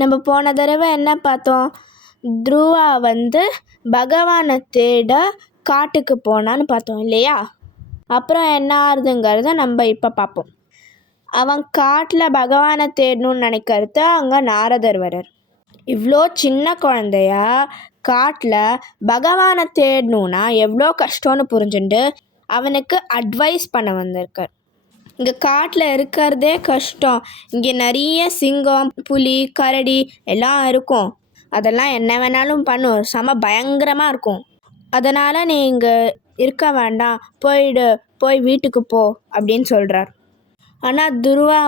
நம்ம போன தடவை என்ன பார்த்தோம்? துருவா பகவானை தேட காட்டுக்கு போனான்னு பார்த்தோம் இல்லையா? அப்புறம் என்ன ஆகுதுங்கிறத நம்ம இப்போ பார்ப்போம். அவன் காட்டில் பகவானை தேடணும்னு நினைக்கிறது அங்கே நாரதர் வரார். இவ்வளோ சின்ன குழந்தையா காட்டில் பகவானை தேடணுன்னா எவ்வளோ கஷ்டம்னு புரிஞ்சுட்டு அவனுக்கு அட்வைஸ் பண்ண வந்திருக்கார். இங்கே காட்டில் இருக்கிறதே கஷ்டம். இங்கே நிறைய சிங்கம், புலி, கரடி எல்லாம் இருக்கும். அதெல்லாம் என்ன வேணாலும் பண்ணும், செம பயங்கரமாக இருக்கும். அதனால் நீ இங்கே இருக்க வேண்டாம், போய் வீட்டுக்கு போ அப்படின்னு சொல்கிறார். ஆனால் துருவா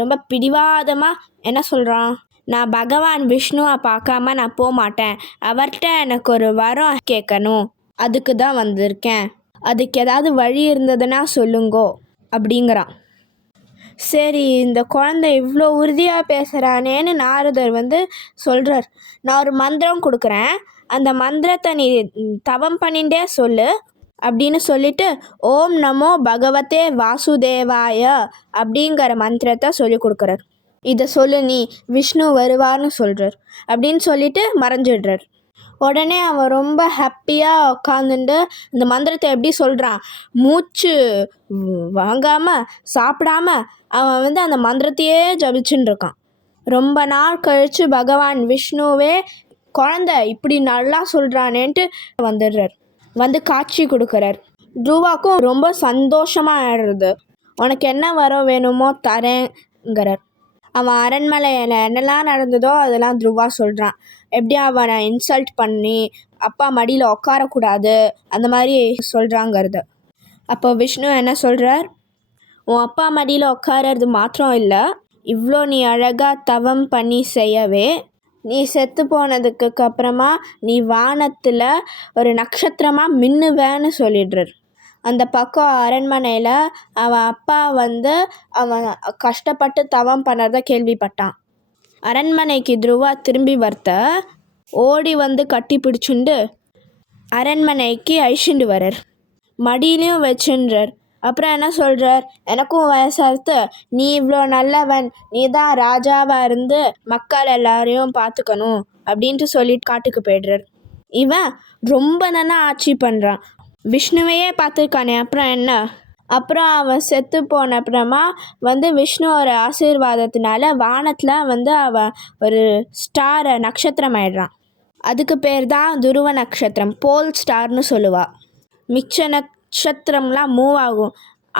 ரொம்ப பிடிவாதமாக என்ன சொல்கிறான்? நான் பகவான் விஷ்ணுவை பார்க்காம நான் போக மாட்டேன். அவர்கிட்ட எனக்கு ஒரு வரம் கேட்கணும், அதுக்கு தான் வந்திருக்கேன். அதுக்கு ஏதாவது வழி இருந்ததுன்னா சொல்லுங்கோ அப்படிங்கிறான். சரி, இந்த குழந்தை இவ்வளோ உறுதியாக பேசுகிறானேன்னு நாரதர் சொல்கிறார். நான் ஒரு மந்திரம் கொடுக்குறேன், அந்த மந்திரத்தை நீ தவம் பண்ணிகிட்டே சொல்லு அப்படின்னு சொல்லிட்டு ஓம் நமோ பகவதே வாசுதேவாய அப்படிங்கிற மந்திரத்தை சொல்லி கொடுக்குறார். இதை சொல்லு, நீ விஷ்ணு வருவார்னு சொல்கிறார் அப்படின்னு சொல்லிட்டு மறைஞ்சிடுறார். உடனே அவன் ரொம்ப ஹாப்பியாக உட்காந்துட்டு இந்த மந்திரத்தை எப்படி சொல்கிறான், மூச்சு வாங்காமல் சாப்பிடாம அவன் அந்த மந்திரத்தையே ஜபிச்சுன்னு இருக்கான். ரொம்ப நாள் கழித்து பகவான் விஷ்ணுவே குழந்தை இப்படி நல்லா சொல்கிறானேன்ட்டு வந்துடுறார். காட்சி கொடுக்குறார். துருவாக்கும் ரொம்ப சந்தோஷமாக ஆயிடுறது. உனக்கு என்ன வரம் வேணுமோ தரேங்கிறார். அவன் அரண்மனையில் என்னெல்லாம் நடந்ததோ அதெல்லாம் துருவா சொல்கிறான். எப்படி அவனை இன்சல்ட் பண்ணி அப்பா மடியில் உட்காரக்கூடாது அந்த மாதிரி சொல்கிறாங்கிறது. அப்போ விஷ்ணு என்ன சொல்கிறார்? உன் அப்பா மடியில் உட்காரது மாத்திரம் இல்லை, இவ்வளோ நீ அழகாக தவம் பண்ணி செய்யவே நீ செத்து போனதுக்கு அப்புறமா நீ வானத்தில் ஒரு நட்சத்திரமாக மின்னுவேன்னு சொல்லிடுறார். அந்த பக்கம் அரண்மனையில் அவன் அப்பா அவன் கஷ்டப்பட்டு தவம் பண்ணுறத கேள்விப்பட்டான். அரண்மனைக்கு துருவா திரும்பி வரத்த ஓடி கட்டி பிடிச்சுண்டு அரண்மனைக்கு அழிச்சுண்டு வரார். மடியிலையும் வச்சுன்றார். அப்புறம் என்ன சொல்கிறார்? எனக்கும் வயசாகிறது, நீ இவ்வளோ நல்லவன், நீ தான் ராஜாவாக இருந்து மக்கள் எல்லாரையும் பார்த்துக்கணும் அப்படின்ட்டு சொல்லிட்டு காட்டுக்கு போய்டுறார். இவன் ரொம்ப நல்லா ஆட்சி பண்ணுறான். விஷ்ணுவையே பார்த்துருக்கானே, அப்புறம் என்ன? அப்புறம் அவன் செத்து போன அப்புறமா விஷ்ணுவோட ஆசீர்வாதத்தினால வானத்தில் அவன் ஒரு ஸ்டாரை நட்சத்திரம் ஆயிடுறான். அதுக்கு பேர் தான் துருவ நட்சத்திரம், போல் ஸ்டார்னு சொல்லுவா. மிச்ச நட்சத்திரம்லாம் மூவ் ஆகும்,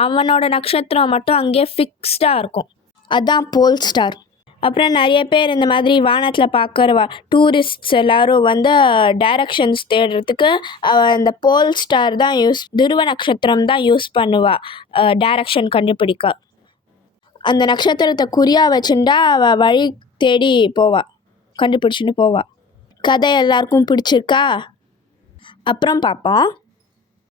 அவனோட நட்சத்திரம் மட்டும் அங்கேயே ஃபிக்ஸ்டாக இருக்கும். அதுதான் போல் ஸ்டார். அப்புறம் நிறைய பேர் இந்த மாதிரி வானத்தில் பார்க்குறவா டூரிஸ்ட்ஸ் எல்லோரும் டைரக்ஷன்ஸ் தேடுறதுக்கு இந்த போல் ஸ்டார் தான் துருவ நட்சத்திரம் தான் யூஸ் பண்ணுவா டைரக்ஷன் கண்டுபிடிக்க. அந்த நட்சத்திரத்தை குறியாக வச்சுட்டா அவள் வழி தேடி போவா, கண்டுபிடிச்சின்னு போவா. கதை எல்லாருக்கும் பிடிச்சிருக்கா? அப்புறம் பார்ப்போம்.